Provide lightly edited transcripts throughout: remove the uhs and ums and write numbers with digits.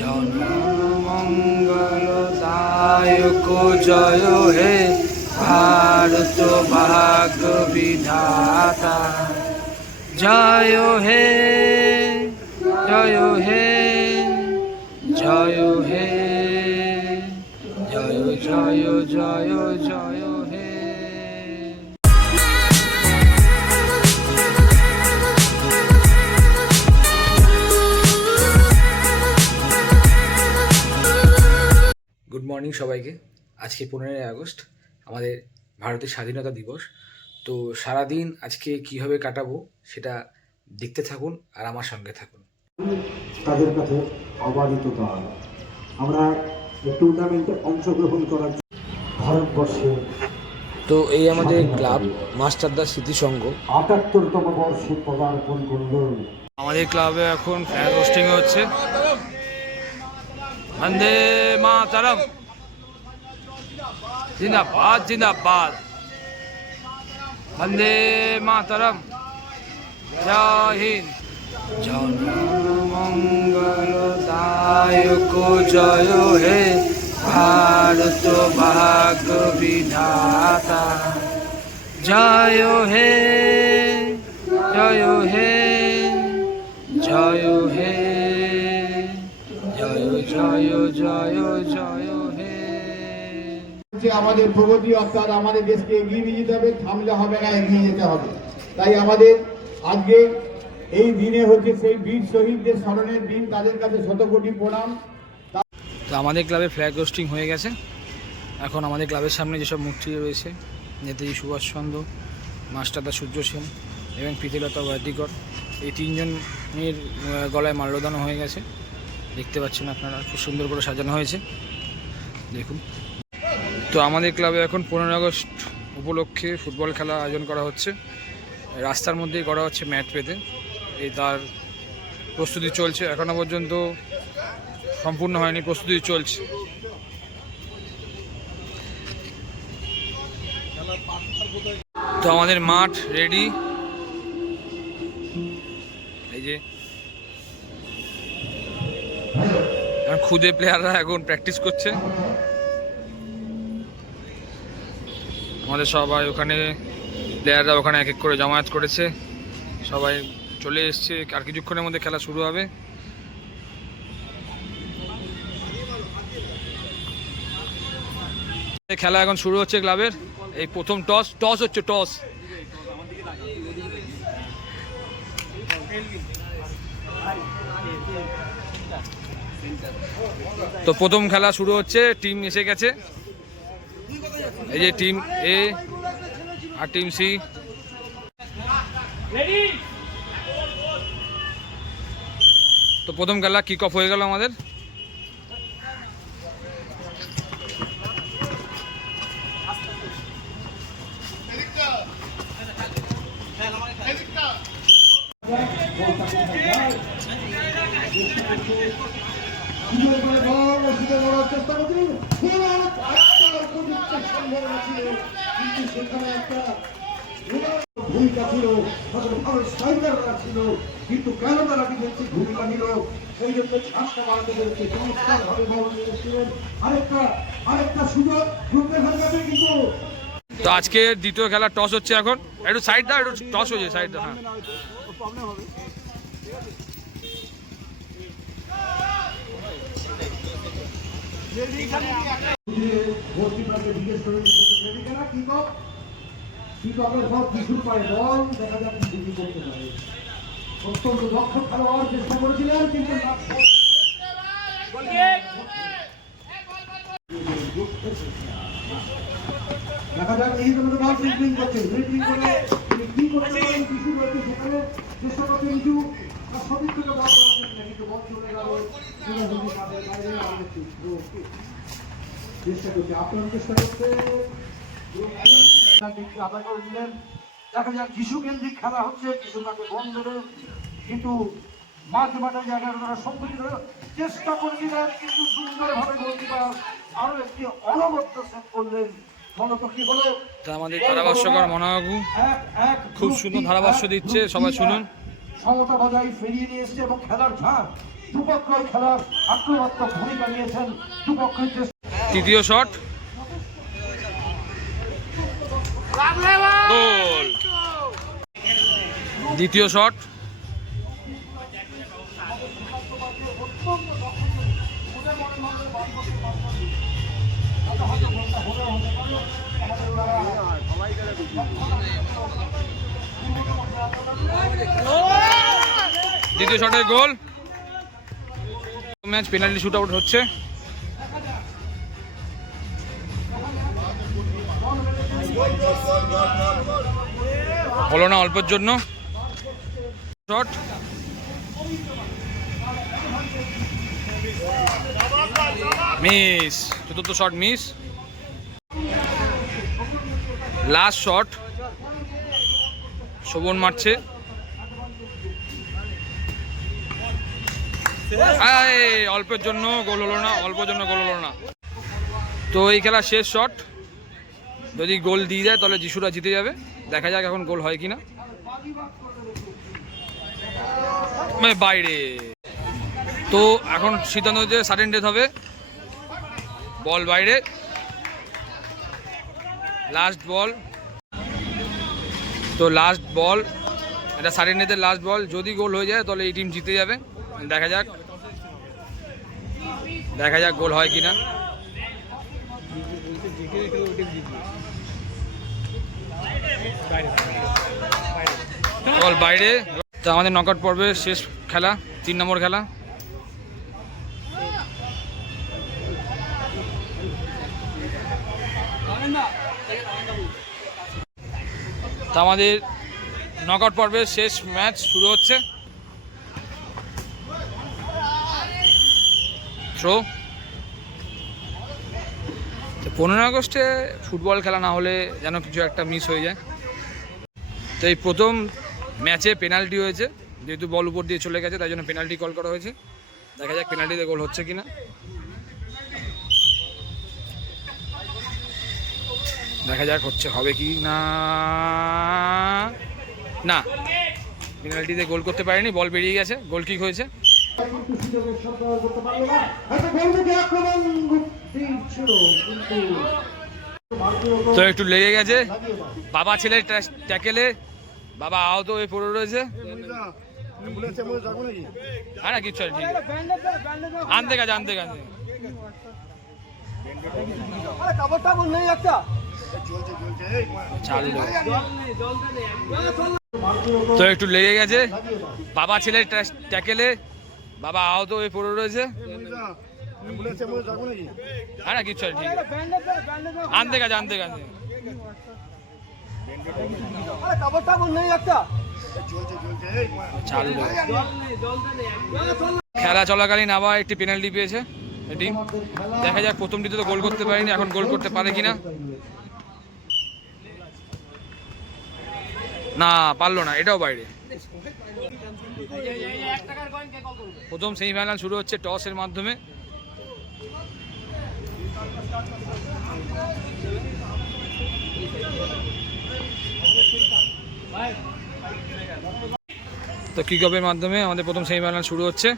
জনমঙ্গলদায়ক জয় হে ভারত ভাগ্য বিধাতা। জয় হে জয় হে জয় হে জয় জয় জয় জয় হে। Good morning সবাইকে। আজকে 15ই আগস্ট, আমাদের ভারতের স্বাধীনতা দিবস। তো সারাদিন আজকে কীভাবে কাটাবো সেটা দেখতে থাকুন আর আমার সঙ্গে থাকুন। তাদের কাছে অবাধিত দান। আমরা টুর্নামেন্টে অংশগ্রহণ করার ভারতবর্ষে তো এই আমাদের ক্লাব মাস্টারদা স্মৃতি সংঘ ৭৮তম বর্ষে পদার্পণ করল। আমাদের ক্লাবে এখন ফ্ল্যাগ হোস্টিং হচ্ছে। বন্দে মাতরম, জিন্দাবাদ জিন্দাবাদ, বন্দে মাতরম, জয় হিন্দ। জনমঙ্গলদায়ক জয় হে ভারত ভাগ্য বিধাতা। জয় হে জয় হে জয় হে জয় জয় জয় জয় হে। যে আমাদের প্রগতি, অর্থাৎ আমাদের দেশকে এগিয়ে নিয়ে যেতে হবে, থামলে হবে না, এগিয়ে যেতে হবে। তাই আমাদের আজকে এই দিনে হচ্ছে সেই বীর শহীদদের স্মরণের দিন, তাদের কাছে শতকোটি প্রণাম। তো আমাদের ক্লাবে ফ্ল্যাগ হোস্টিং হয়ে গেছে। এখন আমাদের ক্লাবের সামনে যেসব মূর্তি রয়েছে, নেতাজি সুভাষচন্দ্র, মাস্টারদা সূর্য সেন এবং প্রীতিলতা ওয়াদ্দিকর, এই তিনজনের গলায় মাল্যদান হয়ে গেছে। দেখতে পাচ্ছেন আপনারা, খুব সুন্দর করে সাজানো হয়েছে, দেখুন। তো আমাদের ক্লাবে এখন 15 আগস্ট উপলক্ষে ফুটবল খেলা আয়োজন করা হচ্ছে। রাস্তার মধ্যেই করা হচ্ছে ম্যাট পেতে। এই তার প্রস্তুতি চলছে, এখনও পর্যন্ত সম্পূর্ণ হয়নি, প্রস্তুতি চলছে। তো আমাদের মাঠ রেডি, এই যে খুদে প্লেয়াররা এখন প্র্যাকটিস করছে। আমাদের সবাই ওখানে প্লেয়াররা ওখানে এক এক করে জমায়েত করেছে, সবাই চলে এসছে। আর কিছুক্ষণের মধ্যে খেলা শুরু হবে। খেলা এখন শুরু হচ্ছে ক্লাবের। এই প্রথম টস হচ্ছে, টস। তো প্রথম খেলা শুরু হচ্ছে, টিম এসে গেছে। এই যে টিম এ আর টিম সি। তো প্রথম খেলা কিক অফ হয়ে গেল আমাদের। ভূমিকা ছিল, ছিল, কিন্তু কেন তারা ডিফেন্সিভ ভূমিকা নিল, সেই জন্য ঝাঁসটা বাড়াতে পেরেছে। চমৎকার ভাবে আরেকটা সুযোগ ঢুকতে থাকবে কিন্তু। তো আজকে দ্বিতীয় খেলা টস হচ্ছে। এখন একটু সাইড দাও, একটু টস হয়েছে, সাইড দাও। হ্যাঁ, অত্যন্ত দক্ষ খেলোয়াড়, চেষ্টা করেছিলেন কিন্তু দেখা যাক এই জন্য বল ড্রিবলিং করছে, ড্রিবলিং করে তিনি কি করতে পারেন, কিছু রয়েছে সেখানে চেষ্টা করতে কিছু সঠিক থেকে বল লাগেন, কিন্তু বল চলে গেল চেষ্টা করছে, আপনার চেষ্টা করতে আদা করে দিলেন। দেখা যাক যিশু কেন্দ্রিক খেলা হচ্ছে, যিশু কাকে বন্ধ করে, কিন্তু মাঝে মাঠে জায়গায় তারা সম্পূর্ণ চেষ্টা করেছিলেন, কিন্তু সুন্দরভাবে গোলকিপার আরো একটি অনবদ্য সেভ করলেন। আমাদের ধারাভাষ্যকার মনোবাবু খুব সুন্দর ধারাভাষ্য দিচ্ছে, সবাই শুনুন। সমতা বজায় ফিরিয়ে নিয়ে এসছে এবং খেলার ঝাঁক দুপক্ষই খেলার আক্রমণাত্মক ভূমিকা নিয়েছেন। দুপক্ষই তৃতীয় শট, গোল। দ্বিতীয় শট, দ্বিতীয় শটের goal. Match penalty shoot out হচ্ছে। হলো না অল্পের জন্য। Shot, miss. চতুর্থ shot miss. Last shot, Shovon মারছে। অল্পের জন্য গোল হলো না, অল্পের জন্য গোল হলো না। তো এই খেলার শেষ শট, যদি গোল দিয়ে যায় তাহলে যিশুরা জিতে যাবে। দেখা যাক এখন গোল হয় কিনা। বাইরে। তো এখন সিদ্ধান্ত হচ্ছে সাডেন ডেথ হবে। বল বাইরে, লাস্ট বল। তো লাস্ট বল, এটা সাডেন ডেথের লাস্ট বল। যদি গোল হয়ে যায় তাহলে এই টিম জিতে যাবে। দেখা যাক, দেখা যাক গোল হয় কিনা। বল বাইরে। তো আমাদের নকআউট পর্বের শেষ খেলা, 3 নম্বর খেলা। তো আমাদের নকআউট পর্বের শেষ ম্যাচ শুরু হচ্ছে। থ্রো। 15 আগস্টে ফুটবল খেলা না হলে যেন কিছু একটা মিস হয়ে যায়। তো এই প্রথম ম্যাচে পেনাল্টি হয়েছে, যেহেতু বল উপর দিয়ে চলে গেছে তাই জন্য পেনাল্টি কল করা হয়েছে। দেখা যাক পেনাল্টিতে গোল হচ্ছে কিনা। দেখা যাক হচ্ছে, হবে কি না। না, পেনাল্টিতে গোল করতে পারেনি, বল বেরিয়ে গেছে, গোল কিক হয়েছে। তো একটু লেগে গেছে, বাবা ছেলের ট্যাকেলে বাবা আহত হয়ে পড়ে রয়েছে। হ্যাঁ না কিচ্ছু ঠিক আনতে গেছে, আনতে গেছে। তো একটু লেগে গেছে, বাবা ছেলের ট্যাকেলে বাবা আহত হয়ে পড়ে রয়েছে। হ্যাঁ না কিচ্ছু ঠিক আনতে গেছে, আনতে গেছে। খেলা চলাকালীন আবার একটি পেনাল্টি পেয়েছে টিম। দেখা যাক, প্রথমটিতে তো গোল করতে পারেনি, এখন গোল করতে পারে কিনা। না, পারলো না, এটাও বাইরে। প্রথম সেমিফাইনাল শুরু হচ্ছে টসের মাধ্যমে। তো কিক অফের মাধ্যমে আমাদের প্রথম সেমিফাইনাল শুরু হচ্ছে।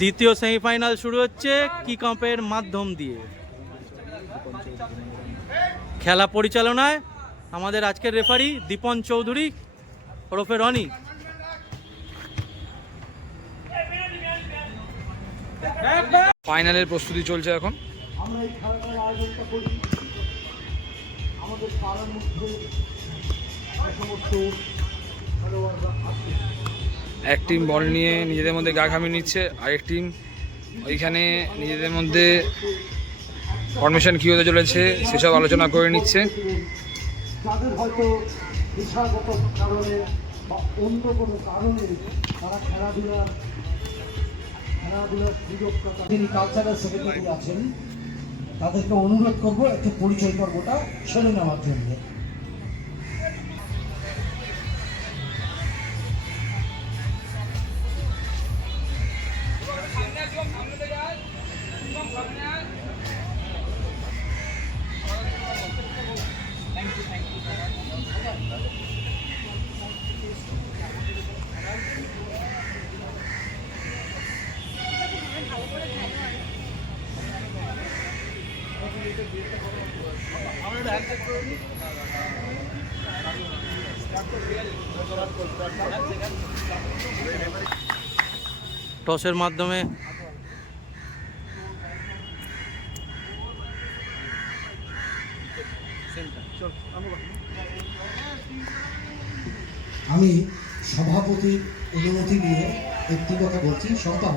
দ্বিতীয় সেমিফাইনাল শুরু হচ্ছে কিক অফের মাধ্যম দিয়ে। খেলা পরিচালনায় আমাদের আজকের রেফারি দীপন চৌধুরী ওরফে রনি। ফাইনালের প্রস্তুতি চলছে এখন। আমরা এই খেলাটার আয়োজনটা করি আমাদের পাড়ার মধ্যে সমস্ত খেলোয়াড়রা আছে। এক টিম বল নিয়ে নিজেদের মধ্যে গা ঘামিয়ে নিচ্ছে, আরেক টিম ওইখানে নিজেদের মধ্যে ফরমেশন কী হতে চলেছে সেসব আলোচনা করে নিচ্ছে। তাদের হয়তো পেশাগত কারণে বা অন্য কোনো কারণে তারা খেলাধুলার সুযোগটা, যিনি কালচারাল সেক্রেটারি আছেন তাদেরকে অনুরোধ করব একটু পরিচয় পর্বটা সেরে নেওয়ার জন্য। টসের মাধ্যমে আমি সভাপতির অনুমতি নিয়ে একটি কথা বলছি। সরকার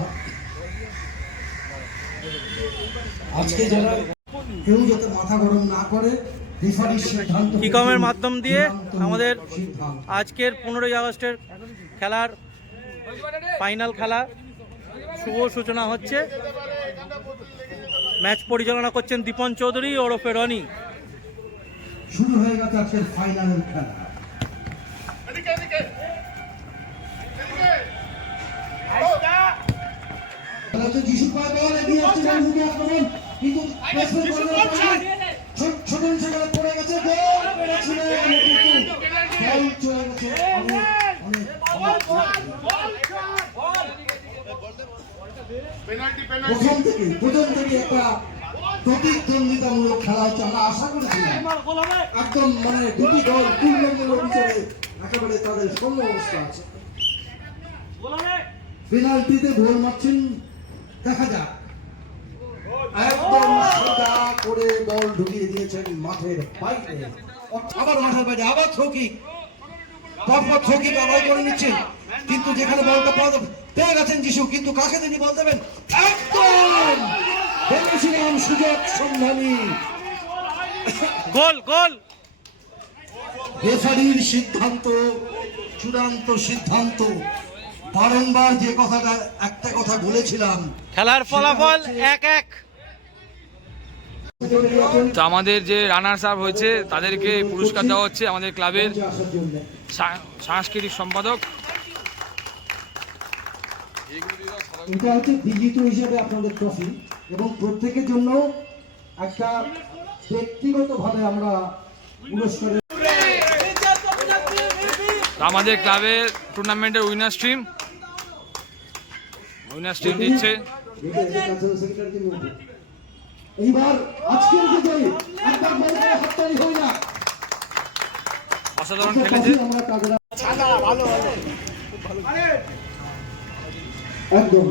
আজকে যারা কেউ যাতে মাথা গরম না করে, রেফারির সিদ্ধান্ত কিকমের মাধ্যম দিয়ে চূড়ান্ত আমাদের সিদ্ধান্ত। আজকের 15ই আগস্টের খেলার ফাইনাল খেলা শুভ সূচনা হচ্ছে। ম্যাচ পরিচালনা করছেন দীপন চৌধুরী ওরফে রনি। শুরু হয়ে গেছে আজকের ফাইনালের খেলা। খেলাতে যিশু পায় বল, এগিয়ে আসছে হুমকি আক্রমণ, কিন্তু প্লেসমেন্ট করতে পারেনি। ছোট সেখানে পড়ে গেছে, গোল করেছিলেন কিন্তু বল চলে গেছে অনেক প্রথম থেকে একটা প্রতিদ্বন্দ্বিতামূলক খেলা হচ্ছে। আমরা আশা করেছিলাম একদম মানে দুটি দল তুল্যমূলক বিচারে একেবারে তাদের সম অবস্থা আছে। পেনাল্টিতে গোল মারছেন, দেখা যাক। একদম সোজা করে বল ঢুকিয়ে দিয়েছেন মাঠের বাইরে, আবার মাঠের বাইরে, আবার থ্রো কিক, পরপর থ্রো কিক আবার করে নিচ্ছেন, কিন্তু যেখানে বলটা পেয়ে গেছেন যিশু, কিন্তু কাকে তিনি বল দেবেন? একদম বলেছিলাম সুযোগ সন্ধানী। গোল গোল রেফারির সিদ্ধান্ত চূড়ান্ত সিদ্ধান্ত। বারংবার যে কথাটা একটা কথা বলেছিলাম, খেলার ফলাফল 1-1। তো আমাদের যে রানার্স আপ হয়েছে তাদেরকে পুরস্কার দেওয়া হচ্ছে আমাদের ক্লাবের আসার জন্য সাংস্কৃতিক সম্পাদক। এটা হচ্ছে বিজিত হিসেবে আপনাদের ট্রফি, এবং প্রত্যেকের জন্য একটা ব্যক্তিগতভাবে আমরা পুরস্কারের তো আমাদের ক্লাবের টুর্নামেন্টের উইনার টিম দিচ্ছে। এইবার আজকের বিজয়ী একবার বল করে হাততালি হয় না, অসাধারণ খেলেছে। আমরা কাজরা একদম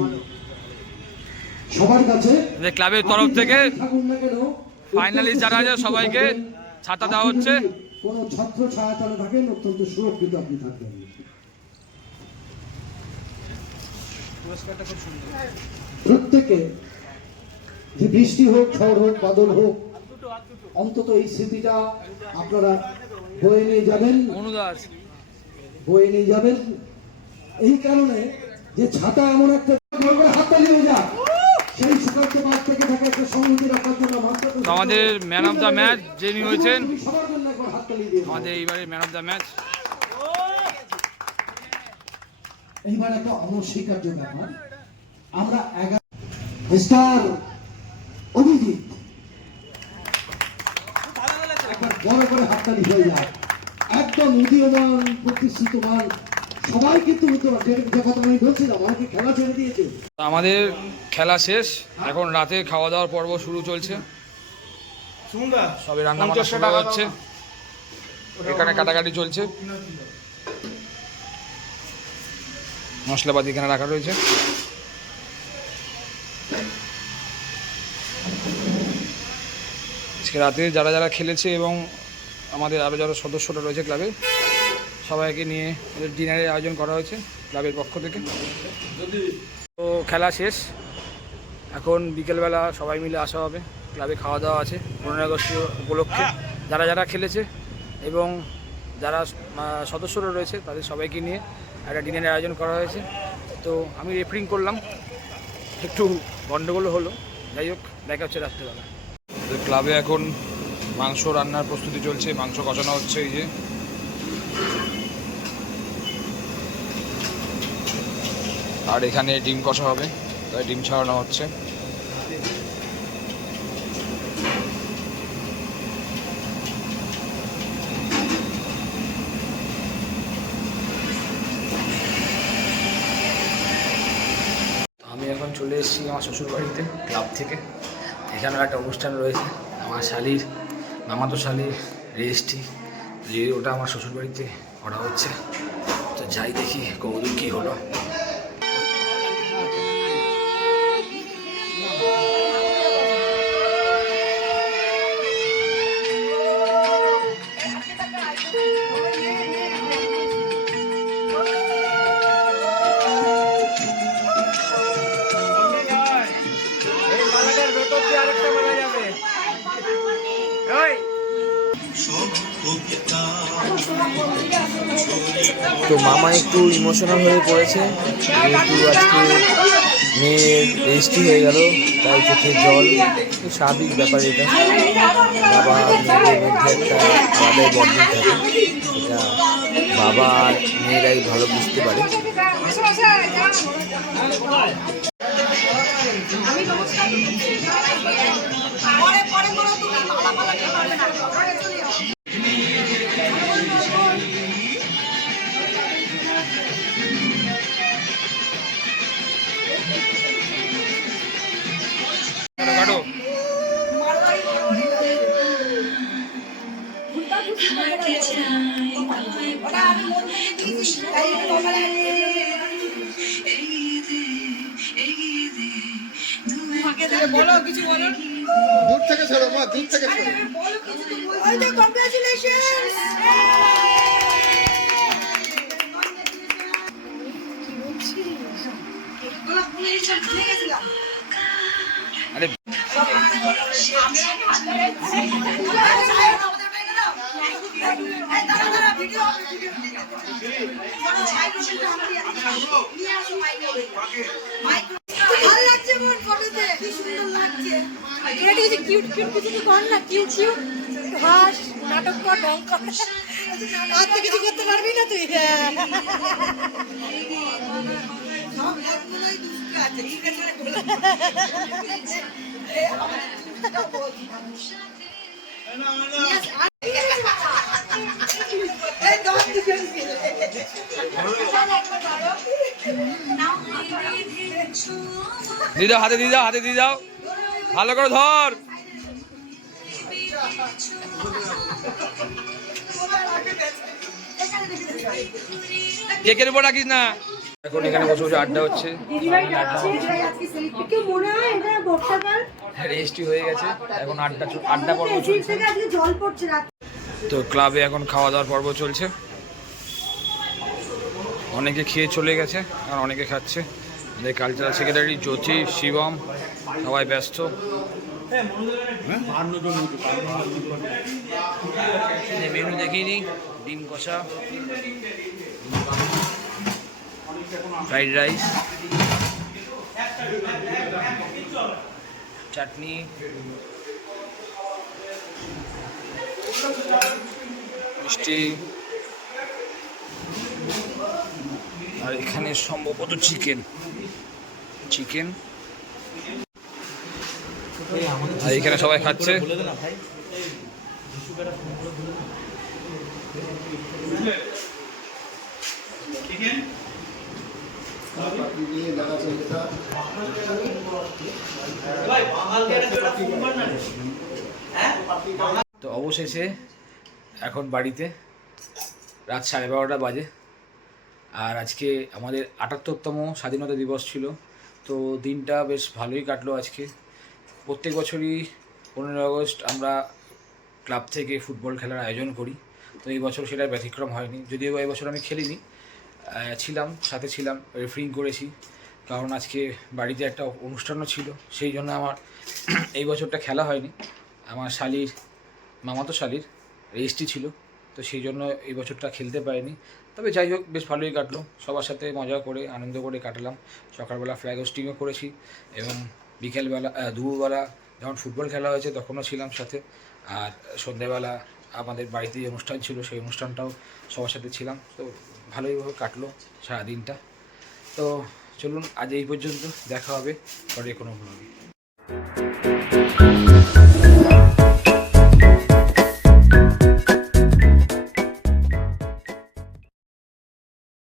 সবার কাছে আমাদের ক্লাবের তরফ থেকে থাকুন না কেন, ফাইনালিস্ট যারা আছে সবাইকে ছাতা দেওয়া হচ্ছে। কোন ছত্র ছায়াতলে থাকেন অত্যন্ত সুরক্ষিত আপনি থাকবেন। প্রত্যেকে যে বৃষ্টি হোক, ঝড় হোক, বাদল হোক, অন্তত এই স্মৃতিটা আপনারা বয়ে নিয়ে যাবেন, অনুদাস বয়ে নিয়ে যাবেন এই কারণে যে ছাতা এমন একটা হাততালি হয়ে যাক, সেই সুকান্ত পাশ থেকে থাকে একটা সংহতি রাখার জন্য তো আমাদের ম্যান অফ দ্য ম্যাচ যিনি হয়েছেন, সবার জন্য একবার হাততালি দিয়ে আমাদের এইবারে ম্যান অফ দ্য ম্যাচ এইবার একটা অনস্বীকার্য ব্যাপার। আমরা 11 মিস্টার অভিজিৎ, একবার বড় করে হাততালি হয়ে যায়। একদম উদীয়মান প্রতিষ্ঠিতমান সবাই কিন্তু যে কথা আমি বলছিলাম, আমাকে খেলা ছেড়ে দিয়েছে। আমাদের খেলা শেষ, এখন রাতে খাওয়া দাওয়ার পর্ব শুরু চলছে। সবে রান্না বান্না শুরু হচ্ছে, এখানে কাটাকাটি চলছে, মশলাপাতি এখানে রাখা রয়েছে। আজকে রাতে যারা যারা খেলেছে এবং আমাদের আরও যারা সদস্যরা রয়েছে ক্লাবে, সবাইকে নিয়ে ডিনারের আয়োজন করা হয়েছে ক্লাবের পক্ষ থেকে। তো খেলা শেষ, এখন বিকেলবেলা সবাই মিলে আসা হবে, ক্লাবে খাওয়া দাওয়া আছে 15 আগস্ট উপলক্ষে। যারা যারা খেলেছে এবং যারা সদস্যরা রয়েছে তাদের সবাইকে নিয়ে একটা ডিনারের আয়োজন করা হয়েছে। তো আমি রেফারিং করলাম, একটু গন্ডগোল হলো, যাই হোক দেখা হচ্ছে রাত্রেবেলা। ক্লাবে এখন মাংস রান্নার প্রস্তুতি চলছে, মাংস কষানো হচ্ছে। এই যে আর এখানে ডিম কষা হবে, তাই ডিম ছাড়ানো হচ্ছে। আমি এখন চলে এসেছি আমার শ্বশুর বাড়িতে ক্লাব থেকে। এখানেও একটা অনুষ্ঠান রয়েছে, আমার শালির মামাতো শালির রেজিস্ট্রি, যে ওটা আমার শ্বশুরবাড়িতে করা হচ্ছে। তো যাই দেখি কতদূর কী হলো। তো মামা একটু ইমোশনাল হয়ে পড়েছে, যেহেতু আজকে মেয়ের রেজিস্ট্রি হয়ে গেল, তাই চোখে জল। স্বাভাবিক ব্যাপার এটা, বাবা মেয়েদের মধ্যে একটা আলাদাই বন্ধন থাকে, সেটা বাবা আর মেয়েরাই ভালো বুঝতে পারে। বলো কিছু বলো, দূর থেকে ছেড়ো মা, দূর থেকে ছেড়ো। বলো কিছু তো বলো। ওই তো কংগ্রাচুলেশনস। আরে ভালো লাগছে মোর ফটোতে, কি সুন্দর লাগছে। এটা কিছু কিউট কিউট কিছু কর না, কিউট কিউট হাস নাটক কর, ঢং কর, আর তো কিছু করতে পারবি না তুই। সব একগুলোই দুষ্ট আছে, ঠিক আছে দিয়ে দাও, হাতে দিয়ে দাও, হাতে দিয়ে দাও, ভালো করে ধর। কেকের উপর রাখিস না। এখন এখানে বসে বসে আড্ডা হচ্ছে, রেজিস্ট্রি হয়ে গেছে, এখন আড্ডা পর্ব চলছে। তো ক্লাবে এখন খাওয়া দাওয়ার পর্ব চলছে, অনেকে খেয়ে চলে গেছে আর অনেকে খাচ্ছে। আমাদের কালচারাল সেক্রেটারি জ্যোতি, শিবম সবাই ব্যস্ত। মেনু দেখিয়ে দিই, ডিম কষা, ফ্রাইড রাইস, চাটনি, মিষ্টি, আর এখানে সম্ভবত চিকেন আর এখানে সবাই খাচ্ছে। তো অবশেষে এখন বাড়িতে রাত 12:30 বাজে, আর আজকে আমাদের 78তম স্বাধীনতা দিবস ছিল। তো দিনটা বেশ ভালোই কাটলো আজকে। প্রত্যেক বছরই 15 আগস্ট আমরা ক্লাব থেকে ফুটবল খেলার আয়োজন করি, তো এই বছর সেটার ব্যতিক্রম হয়নি। যদিও এই বছর আমি খেলিনি, সাথে ছিলাম, রেফারিং করেছি, কারণ আজকে বাড়িতে একটা অনুষ্ঠানও ছিল, সেই জন্য আমার এই বছরটা খেলা হয়নি। আমার মামাতো শালির রেজিস্ট্রি ছিল, তো সেই জন্য এই বছরটা খেলতে পারিনি। তবে যাই হোক, বেশ ভালোই কাটলো, সবার সাথে মজা করে আনন্দ করে কাটালাম। সকালবেলা ফ্ল্যাগ হোস্টিংও করেছি, এবং বিকেলবেলা দুপুরবেলা যখন ফুটবল খেলা হয়েছে তখনও ছিলাম সাথে। আর সন্ধ্যেবেলা আমাদের বাড়িতে যে অনুষ্ঠান ছিল সেই অনুষ্ঠানটাও সবার সাথে ছিলাম। তো ভালোইভাবে কাটলো সারাদিনটা। তো চলুন আজ এই পর্যন্ত, দেখা হবে পরে কোনো ব্লগে।